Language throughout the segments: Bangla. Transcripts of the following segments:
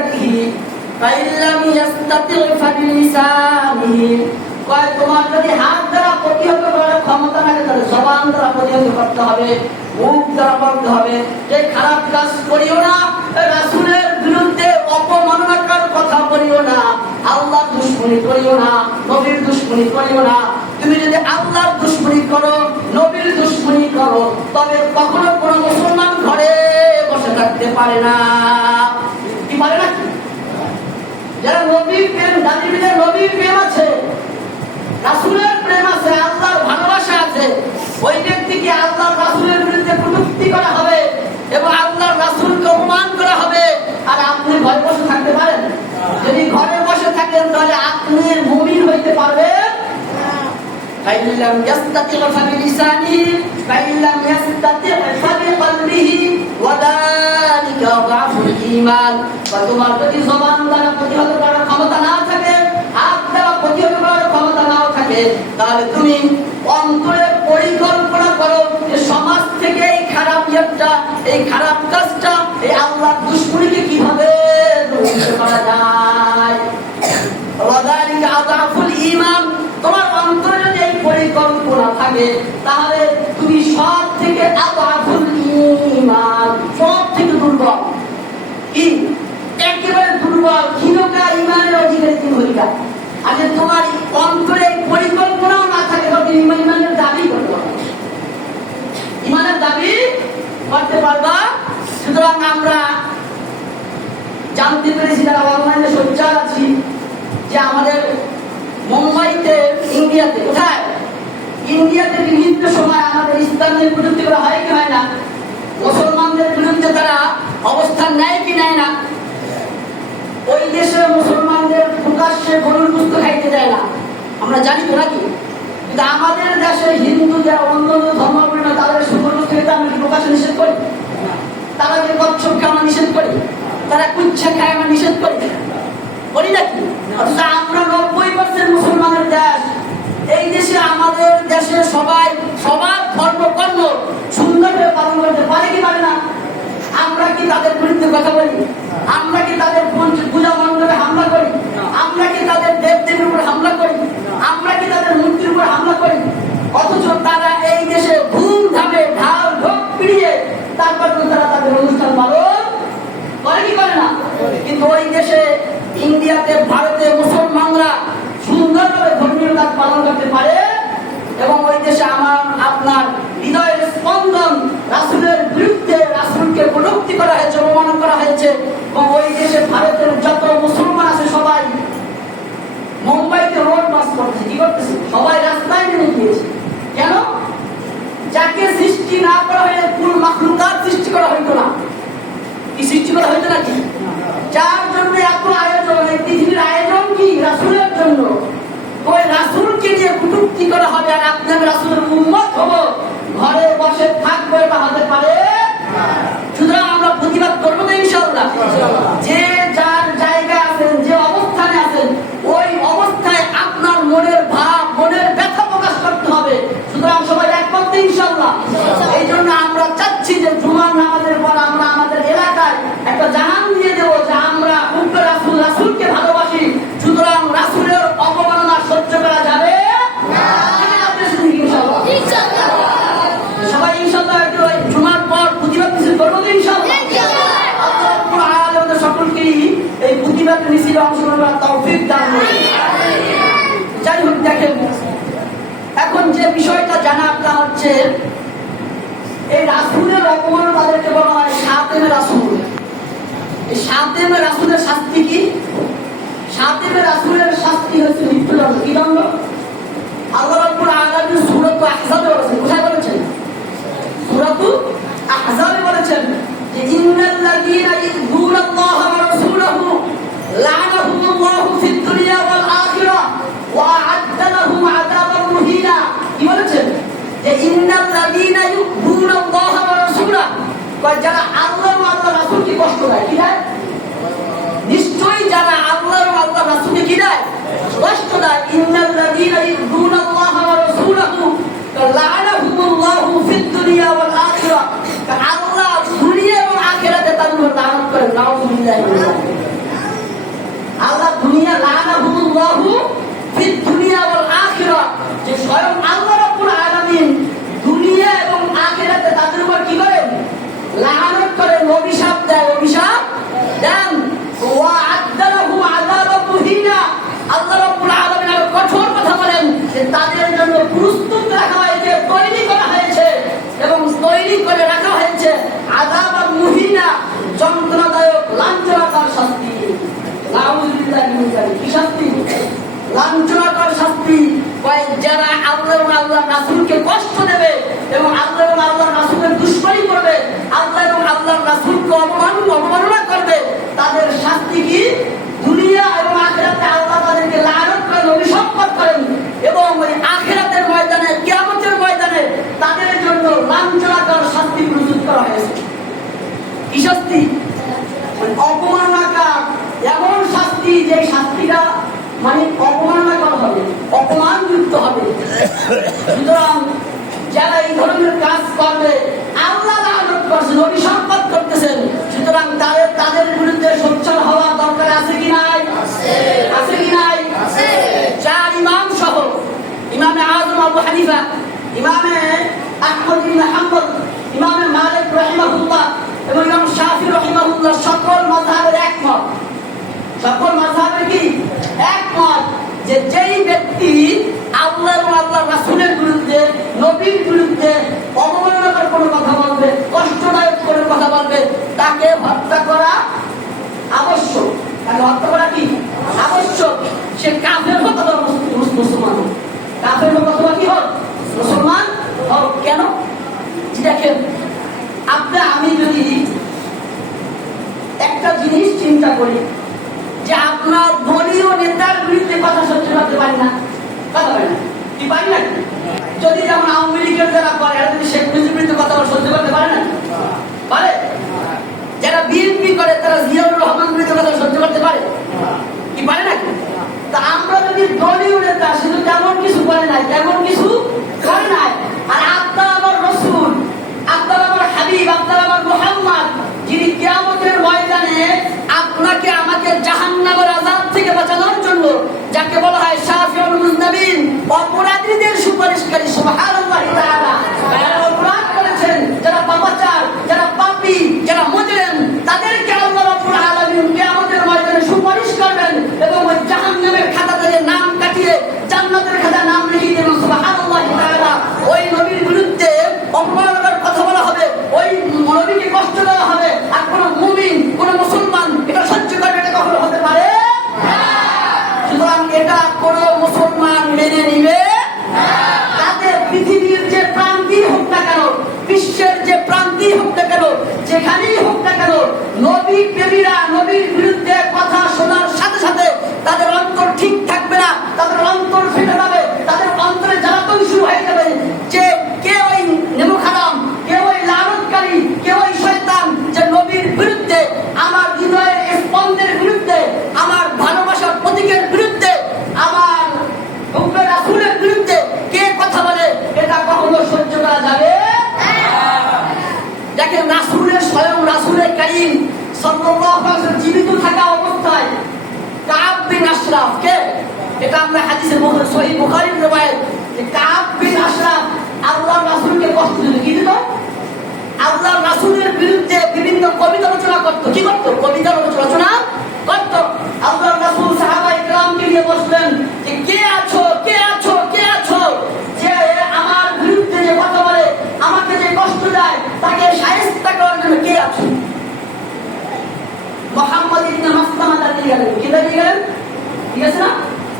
বিয়াদিহি ফাইল্লাম ইয়াস্তাতি ফাবিলিসানিহি কয়, তোমার যদি হাত দ্বারা প্রতিহত করার ক্ষমতা থাকে, তাহলে জবান দ্বারা প্রতিহত করতে হবে, মুখ দ্বারা বলতে হবে। যে খারাপ কাজ করিও না, রাসূলের বিরুদ্ধে অপমাননাকার কথা বলিও না আল্লাহ দুশ্মনী করিও না, নবীর দুশ্মনী করিও না। তুমি যদি আল্লাহর দুশ্মনী করো, নবীর দুশ্মনী করো, তবে কখনো কোনো মুসলমান ঘরে বসে থাকতে পারে না। কি পারে না? কি? যারা নবীর প্রেম দাদিবিদের নবীর প্রেম আছে, রাসুলের প্রেম আছে, আল্লাহর ভালোবাসা আছে, ওই ব্যক্তিকে আল্লাহর রাসুলের বিরুদ্ধে প্রযুক্তি করা হবে এবং আল্লাহর রাসুলকে অপমান করা হবে। আর আপনি ঘরে বসে থাকতে পারেন। যদি ঘরে বসে থাকেন, তাহলে আপনি মুমিন হইতে পারবেন। فإن لم يستطع فبلسانه فإن لم يستطع فبقلبه وذلك ضعف الإيمان তোমার যদি জবান দ্বারা প্রতিহত করার ক্ষমতা না থাকে হাত দ্বারা প্রতিহত করার ক্ষমতা নাও থাকে তাহলে তুমি অন্তরে পরিকল্পনা করো যে সমাজ থেকে এই খারাপ ইয়েটা এই খারাপ আগে তোমার অন্তরে পরিকল্পনাও না থাকে তবে তুমি ইমানের দাবি করতে ইমানের দাবি করতে পারবা। সুতরাং আমরা জানতে পেরেছি যারা অনলাইনে সোচ্চার আছি যে আমাদের মুম্বাইতে, ইন্ডিয়াতে কোথায়? ইন্ডিয়াতে বিভিন্ন সময় আমাদের ইসলামের বিরুদ্ধে হয় কি হয় না? মুসলমানদের বিরুদ্ধে তারা অবস্থান নেয় কি নেয় না? ওই দেশে মুসলমানদের প্রকাশ্যে গরুর গুস্ত খাইতে দেয় না। আমরা জানি তো নাকি? কিন্তু আমাদের দেশে হিন্দু যারা অন্য অন্য ধর্মাবলম্বী না, তাদের গুস্ত খেতে আমরা প্রকাশ্যে নিষেধ করি? তারা যে কচ্ছপকে আমরা নিষেধ করি। তারা কুচ্ছা খায় আমরা নিষেধ করি। করি নাকি? অথচ আমরা নব্বই পার্সেন্ট মুসলমানের দেশ। এই দেশে আমাদের দেশে সবাই, সবার ধর্ম কর্ম সুন্দরভাবে পালন করতে পারে কি পারে না? আমরা কি তাদের বিরুদ্ধে কথা বলি? আমরা কি তাদের পূজ- মণ্ডপে হামলা করি? আমরা কি তাদের দেব দেবীর উপর হামলা করি? আমরা কি তাদের মূর্তির উপর হামলা করি? অথচ তারা এই দেশে ধুমধামে ঢাল ঢোক পিড়িয়ে তারপর তারা তাদের অনুষ্ঠান পালন করে কি করে না? কিন্তু ওই দেশে ইন্ডিয়াতে, ভারতে, মুসলমানরা সুন্দরভাবে ধর্মীয় কাজ পালন করতে পারে এবং ওই দেশে আমার, আপনার হৃদয়ের স্পন্দন রাসুলের বিরুদ্ধে রাসুলকে কটূক্তি করা হয়েছে, অপমান করা হয়েছে। এবং ওই দেশে ভারতের যত মুসলমান আছে সবাই মুম্বাইতে রোড মাস করছে কি করতেছে? সবাই রাস্তায় নেমে গিয়েছে। কেন? যাকে সৃষ্টি না করা হয়ে কোন মাখলুকাত সৃষ্টি করা হইতো না। কি সৃষ্টি করা হইতো নাকি? যার জন্য এত আয়োজন, এই পৃথিবীর আয়োজন কি? রাসুলের জন্য। ওই রাসুলকে নিয়ে কুটুক্তি করা হবে আর আপনি আমি রাসুলের উন্মত হব। ঘরে বসে থাকব, এটা হতে অংশগ্রহণ যাই হোক, দেখেন, এখন যে বিষয়টা জানা হচ্ছে, এই রাসুলের অপমান তাদেরকে বলা হয় সাতেমে রাসুল। এই সাতেমে রাসুলের শাস্তি কি? সাতেমে রাসুলের শাস্তি হচ্ছে মৃত্যুদণ্ড। কি দণ্ড আল্লাহ রাব্বুল আলামিন সূরাত আহজাবে বলেছেন কোথায় বলেছেন সূরাত আহজাবে বলেছেন যে ইন্নাল লাযীনা ইযুনাল্লাহ ওয়া রাসূলাহু লা'নাহুমুল্লাহু ফিদ দুনিয়া ওয়াল আখিরাহ ওয়া আ'আদ্দা লাহুম আযাবান মুহিনা কি বলেছেন যে ইন্নাল লাযীনা ইযুনাল্লাহ ওয়া রাসূলাহু কয় যারা আল্লাহ ও আল্লাহ রাসূলকে কষ্ট দেয় কি দেয় নিশ্চয়ই যারা আল্লাহ ও আল্লাহ রাসূলকে কি দেয় কষ্ট দেয় ইন্নাল লাযীনা ইযুনাল্লাহ ওয়া রাসূলাহু লা'নাহুমুল্লাহু ফিদ দুনিয়া ওয়াল আখিরাহ আল্লাহ দুনিয়া এবং আখিরাতে তাদের উপর লানত করেন নাউযুবিল্লাহি মিন যালিক। দুনিয়া লানাহুমুল্লাহু ফিদ দুনিয়া ওয়াল আখিরা যে স্বয়ং আল্লাহ রাব্বুল আলামিন দুনিয়া এবং আখিরাতে তাদের উপর কি করেন? লানত করেন, অভিশাপ দেয় অভিশাপ দেন ওয়া আদালাহুম আযাবাম মুহিনা আল্লাহ রাব্বুল আলামিন আরও কঠোর কথা বলেন যে তাদের জন্য প্রস্তুত রাখা হয়েছে তৈরি করা হয়েছে এবং তৈরি করে রাখা হয়েছে আযাব আর মুহিনা যন্ত্রণাদায়ক লাঞ্ছনাকর শাস্তি নাউজুবিল্লাহি মিন যালিক কি শাস্তি লাঞ্ছনাকর শাস্তি কয় যারা আল্লাহ রাসুলকে কষ্ট দেবে এবং আল্লাহ এবং আল্লাহ রাসুলের দুশ্মনী করবে আল্লাহ এবং আল্লাহ রাসূলকে অপমান অবমাননা করবে তাদের শাস্তি কি দুনিয়া এবং আখিরাতে আল্লাহ তাদেরকে লানত করেন অভিসম্পদ করেন এবং ওই আখিরাতের ময়দানে কিয়ামতের ময়দানে তাদের জন্য লাঞ্ছনাকর শাস্তি প্রস্তুত করা হয়েছে কি শাস্তি মানে অপমাননাকার এমন শাস্তি যে শাস্তিটা মানে অপমাননাকর হবে অপমানযুক্ত হবে সুতরাং ধরনের কাজ করবে আল্লাহ লানত করছেন অভিসম্পাদ করতেছেন। সুতরাং তাদের তাদের বিরুদ্ধে সোচ্চার হওয়ার দরকার আছে কি নাই? আছে কি নাই? চার ইমাম সহ। ইমামে আজম আবু হানিফা ইমামে আহমদ ইবনে হাম্বল ইমামে মালিক রাহিমাহুল্লাহ এবং ইমাম শাফি রাহিমাহুল্লাহ সকল মাযহাবের একমত। সকল মাযহাবের কি? একমত যে যেই ব্যক্তি আল্লাহ এবং আল্লাহ রাসূলের বিরুদ্ধে নবীর বিরুদ্ধে অবমাননাকর কোনো কথা বলবে কষ্টদায়ক কোনো কথা বলবে তাকে হত্যা করা আবশ্যক তাকে হত্যা করা কি আবশ্যক সে কাফের হোক অথবা মুস- মুসলমান হোক কাফের হোক অথবা কি হোক মুসলমান হোক কেন জি দেখেন আপনি আমি যদি একটা জিনিস চিন্তা করি যে আপনার দলীয় নেতার বিরুদ্ধে কথা সহ্য করতে পারি না। কথা পারি না। কি পারি না যদি যেমন আওয়ামী লীগের যারা করে, এরা যদি শেখ মুজিবের বিরুদ্ধে কথা সহ্য করতে পারে না পারে? যারা বিএনপি করে, তারা জিয়াউর রহমান বিরুদ্ধে কথা সহ্য করতে পারে? কি পারে না তা আমরা যদি দলীয় নেতা শুধু তেমন কিছু করে নাই, তেমন কিছু করে নাই। আর আপনার আমার রসুল আপনার আমার হাবিব আপনার আমার মোহাম্মদ, যিনি কিয়ামতের ময়দানে Subhanallah. নিয়ে বসলেন যে, কে আছো? কে আছো? কে আছো? যে, আমার বিরুদ্ধে যে কথা বলে, আমাকে যে কষ্ট দেয়, তাকে শায়েস্তা করার জন্য কে আছো? মোহাম্মদ ইবনে মাসলামা দাঁড়িয়ে গেলেন। কি দাঁড়িয়ে গেলেন? ঠিক আছে না?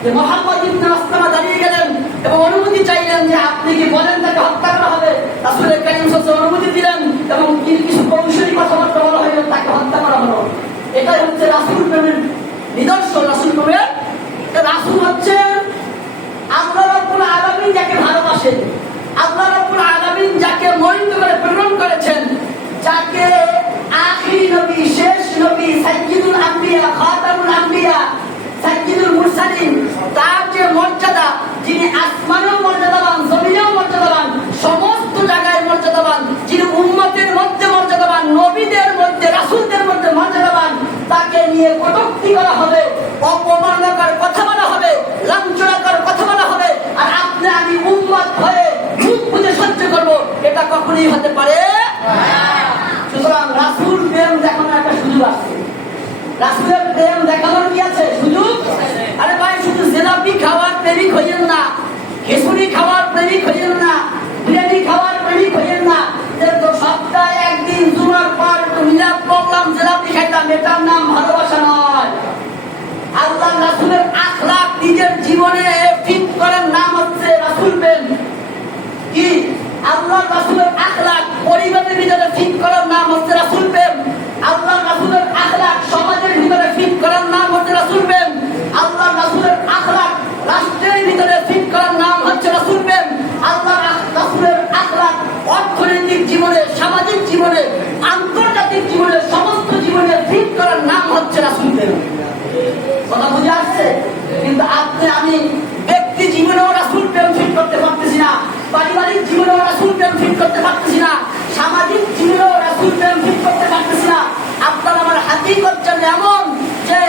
যে, মোহাম্মদ ইবনে মাসলামা দাঁড়িয়ে গেলেন এবং অনুমতি চাইলেন যে, আপনি কি বলেন তাকে হত্যা করা হবে? রাসূলের কারীম অনুমতি দিলেন এবং কিছু কৌশলী কথাবার্তা বলা হলো, তাকে হত্যা করা হলো। এটাই হচ্ছে রাসূল প্রেমের নিদর্শন। রাসূল প্রেমের রাসূল হচ্ছে, আল্লাহ রাব্বুল আলামিন যাকে ভালোবাসেন, আল্লাহ রাব্বুল আলামিন যাকে মনোনীত করে, প্রেরণ করেছেন, যাকে আখি নবী, শেষ নবী সাইকিদুল আম্বিয়া রাসুলের প্রেম দেখানোর কি আছে? সুযোগ? আরে ভাই, শুধু জেলাপি খাওয়ার প্রেমিক হইয়েন না। খেসুরি খাওয়ার প্রেমিক হইয়েন না। বিরিয়ানি খাওয়ার প্রেমিক হইয়েন না। সপ্তাহে একদিন জুমার পর মিলাদ করলাম, জেলাপি খাইতাম। এটার নাম ভালোবাসা নয়। আল্লাহ রাসুলের আখলাখ নিজের জীবনে ঠিক করার নাম হচ্ছে রাসুল প্রেম। কি? আল্লাহ রাসুলের আখলাখ নাম হচ্ছে কথা বুঝে আসছে? কিন্তু আপনি আমি ব্যক্তি জীবনেও রাসুল প্রেম ঠিক করতে পারতেছি না, পারিবারিক জীবনেও রাসুল প্রেম ঠিক করতে পারতেছি না, সামাজিক জীবনেও রাসুল প্রেম ঠিক করতে পারতেছি না। আপনার আমার হাতেই করছেন এমন যে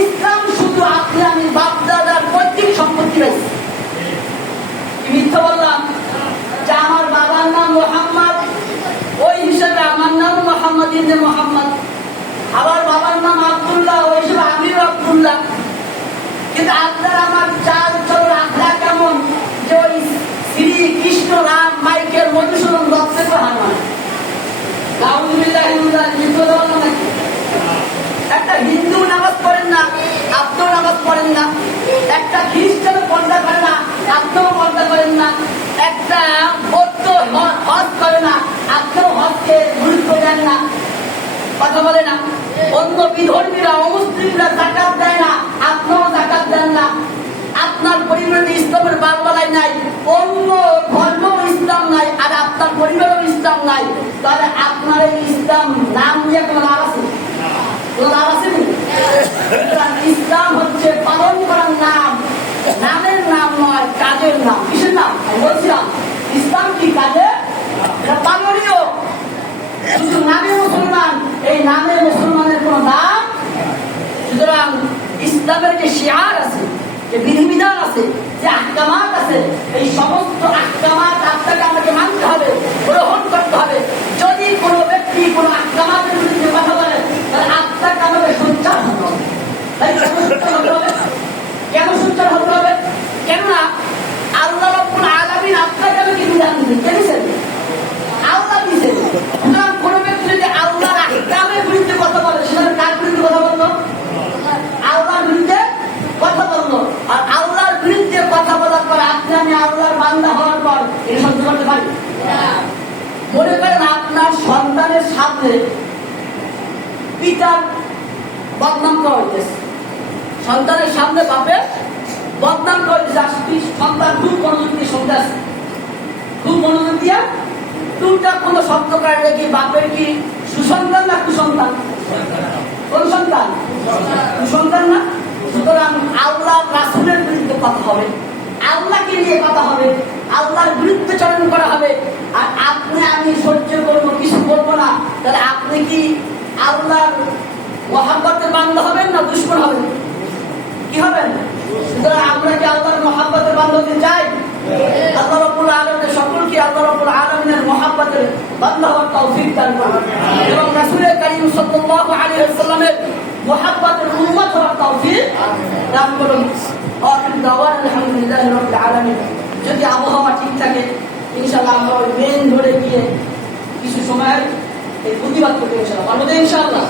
ইসলাম শুধু আপনি, আমি বাপ দাদার পৈতৃক সম্পত্তি রয়েছে মিথ্যা বললাম? যে আমার বাবার নাম মোহাম্মদ, ওই হিসাবে আমার নাম মোহাম্মদ ইন্দে মোহাম্মদ। আমার বাবার নাম আব্দুল্লাহ, ওই আমিও আব্দুল্লাহ। কিন্তু আপনার আমার চাল চল আখড়া কেমন? যে ওই শ্রী কৃষ্ণ রাম, মাইকেল মধুসূদন দত্তের হার মানে গাউজুবিল্লাহ নাকি? একটা হিন্দু নামাজ পড়েন না আপনিও নামাজ পড়েন না। একটা খ্রিস্টান পর্দা করে না আপনিও পর্দা করেন না। একটা বৌদ্ধ হজ করে না আপনিও হজকে গুরুত্ব দেন না। কথা বলে না। অন্য বিধর্মীরা, অমুসলিমরা জাকাত দেয় না। আপনিও জাকাত দেন না। আপনার পরিবারে ইসলামের বারবালাই নাই, অন্য ধর্ম ইসলাম নাই, আর আপনার পরিবারেও ইসলাম নাই। তাহলে আপনার এই ইসলাম নাম নিয়ে কোনো লাভ আছে? কোনো লাভ আছে? ইসলাম হচ্ছে পালন করার নাম। নামের নাম নয়, কাজের নাম। কিসের নাম? আমি বলছিলাম, ইসলাম কি কাজে? এটা পালনীয়। শুধু নামে মুসলমান, এই নামে মুসলমানের কোন নাম সুতরাং ইসলামের যে শেয়ার আছে যে বিধিবিধান আছে যে আহকামাত আছে এই সমস্ত আহকামাত আপনাকে আমাকে মানতে হবে গ্রহণ করতে হবে যদি কোনো ব্যক্তি কোনো আহকামাতের বিরুদ্ধে কথা বলে তাহলে আপনাকে আমাকে সোচ্চার হতে হবে তাই কেন সোচ্চার হতে হবে কেন সোচ্চার হতে হবে কেননা আল্লাহ রব্বুল আলামিন আপনাকে আমাকে বিধান দিবেন কে দিয়েছেন? আল্লাহ দিছে সুতরাং কোনো ব্যক্তি যদি আল্লাহর আহকামের বিরুদ্ধে কথা বলে সেটা কার বিরুদ্ধে কথা বলল আল্লাহর বিরুদ্ধে কথা বলল আর আল্লাহর বিরুদ্ধে কথা বলার পর আপনি আমি আল্লাহর বান্দা হওয়ার পর এটা সহ্য করতে পারি মনে করেন আপনার সন্তানের সামনে পিতার বদনাম করা হইতেছে সন্তানের সামনে বাপে বদনাম করে তুই সন্তান খুব মনোযোগ দিয়ে শুনতে আসছে খুব মনোযোগ দিয়া দুটা কোনো শব্দ কাটলে কি বাপের কি সুসন্তান না কুসন্তান? কোন সন্তান কুসন্তান না। সুতরাং আল্লাহ রাসুলের বিরুদ্ধে কথা হবে আল্লাহকে নিয়ে কথা হবে, আল্লাহর বিরুদ্ধে চরণ করা হবে। আর আপনি, আমি সহ্য করব, কিছু করব না। তাহলে আপনি কি আল্লাহর মহাব্বতের বান্ধব হবেন না দুশ্মন হবেন? কি হবেন? সুতরাং আমরা কি আল্লাহর মহাব্বতের বান্ধব চাই? আল্লাহ রাব্বুল আলামিনের সকলকে আল্লাহ রাব্বুল আলামিনের মহাব্বতের বান্দা হওয়ার তৌফিক দান করুন। এবং রাসূল কারীম সাল্লাল্লাহু আলাইহি ওয়াসাল্লামের মহাব্বতের উম্মত হওয়ার তৌফিক দান করুন। যদি আবহাওয়া ঠিক থাকে ইনশাল্লাহ আমরা ওই মেন ধরে গিয়ে কিছু সময় এই প্রতিবাদ করতে ইনশাল্লাহ পারব ইনশাআল্লাহ?